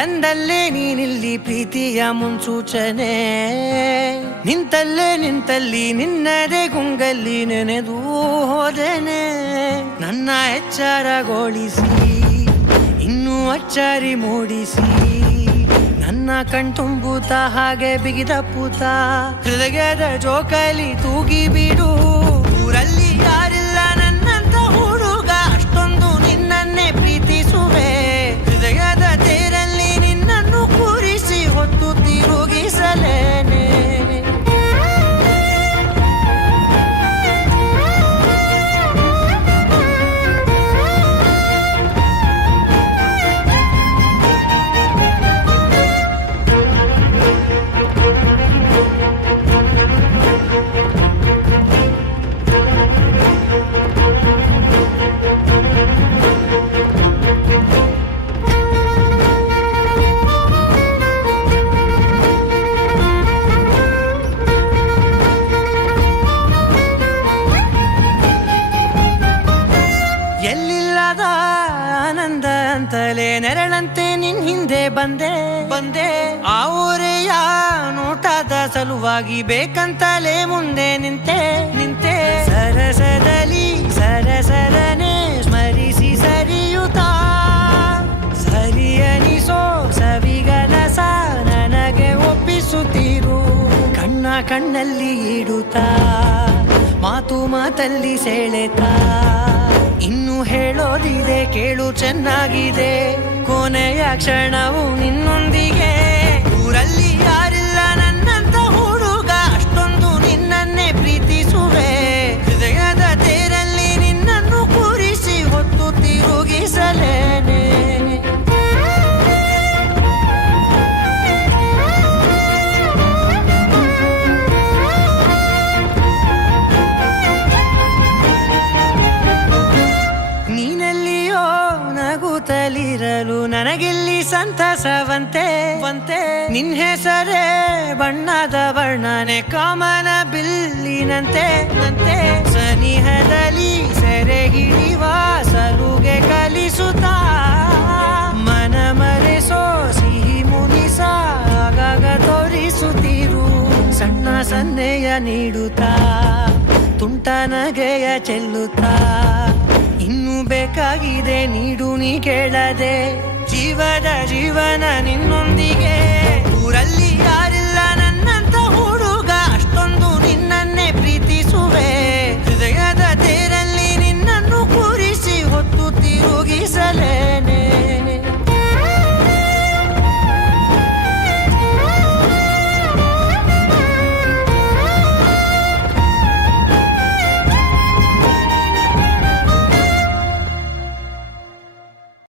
ತಂದಲ್ಲೇ ನೀನಿಲ್ಲಿ ಪ್ರೀತಿಯ ಮುನ್ಸೂಚನೆ, ನಿಂತಲ್ಲಿ ನಿನ್ನದೇ ಗುಂಗಲ್ಲಿ ನೆನೆದು ಹೋದೆನೆ. ನನ್ನ ಎಚ್ಚರಗೊಳಿಸಿ ಇನ್ನೂ ಅಚ್ಚರಿ ಮೂಡಿಸಿ, ನನ್ನ ಕಣ್ತುಂಬುತ್ತ ಹಾಗೆ ಬಿಗಿದ ಪೂತ ಹೃದಯದ ಜೋಕಾಲಿ ತೂಗಿ ಬಿಡು. ಊರಲ್ಲಿ ಯಾರಿಲ್ಲ ನನ್ನಂತ ಹುಡುಗ, ಅಷ್ಟೊಂದು ನಿನ್ನನ್ನೇ ಪ್ರೀತಿಸುವೆ. ಹೃದಯದ ತೇರಲ್ಲಿ ನಿನ್ನನ್ನು ಕೂರಿಸಿ ಹೊತ್ತು ತಿರುಗಿಸಲೇನೆ. ಎಲ್ಲಿಲ್ಲದ ಆನಂದ ಅಂತಲೇ ನೆರಳಂತೆ ನಿನ್ ಹಿಂದೆ ಬಂದೆ. ಆ ಊರೆಯ ನೋಟದ ಸಲುವಾಗಿ ಬೇಕಂತಲೇ ಮುಂದೆ ನಿಂತೆ. ಸರಸರನೆ ಸ್ಮರಿಸಿ ಸರಿಯುತ್ತಾ, ಸರಿಯನಿಸೋ ಸವಿಗನಸ ನನಗೆ ಒಪ್ಪಿಸುತ್ತೀರು. ಕಣ್ಣಲ್ಲಿ ಇಡುತ್ತಾ, ಮಾತಲ್ಲಿ ಸೆಳೆತಾ, ಇನ್ನು ಹೇಳೋದಿದೆ ಕೇಳು ಚೆನ್ನಾಗಿದೆ. ಕೊನೆಯ ಕ್ಷಣವು ನಿನ್ನೊಂದಿಗೆ. ಊರಲ್ಲಿ ಯಾರಿಲ್ಲ ನನ್ನಂತ ಹುಡುಗ, ಅಷ್ಟೊಂದು ನಿನ್ನನ್ನೇ ಪ್ರೀತಿಸುವೆ. ಹೃದಯದ ತೇರಲ್ಲಿ ನಿನ್ನನ್ನು ಕೂರಿಸಿ ಹೊತ್ತು ತಿರುಗಿಸಲೇನೆ. ನೀನೆಲ್ಲಿಯೋ ನಗುತ್ತಲಿರಲು ನನಗಿಲ್ಲಿ ಸಂತಸವಂತೆ. ನಿನ್ ಹೆಸರೇ ಬಣ್ಣದ ವರ್ಣನೆ ಕಾಮನ ಬಿಲ್ಲಿನಂತೆ. ಸನಿಹದಲ್ಲಿ ಸೆರೆ ಹಿಡಿಯುವ ಸಲುಗೆ ಕಲಿಸುತ್ತಾ, ಮನ ಮರೆಸೋ ಸಿಹಿ ಮುನಿಸ ಆಗಾಗ ತೋರಿಸುತ್ತೀರು. ಸಣ್ಣ ಸನ್ನೆಯ ನೀಡುತ್ತಾ, ತುಂಟ ನಗೆಯ ಚೆಲ್ಲುತ್ತಾ, ಇನ್ನು ಬೇಕಾಗಿದೆ ನೀಡು ನೀ ಕೇಳದೆ. ಜೀವನ ನಿನ್ನೊಂದಿಗೆ.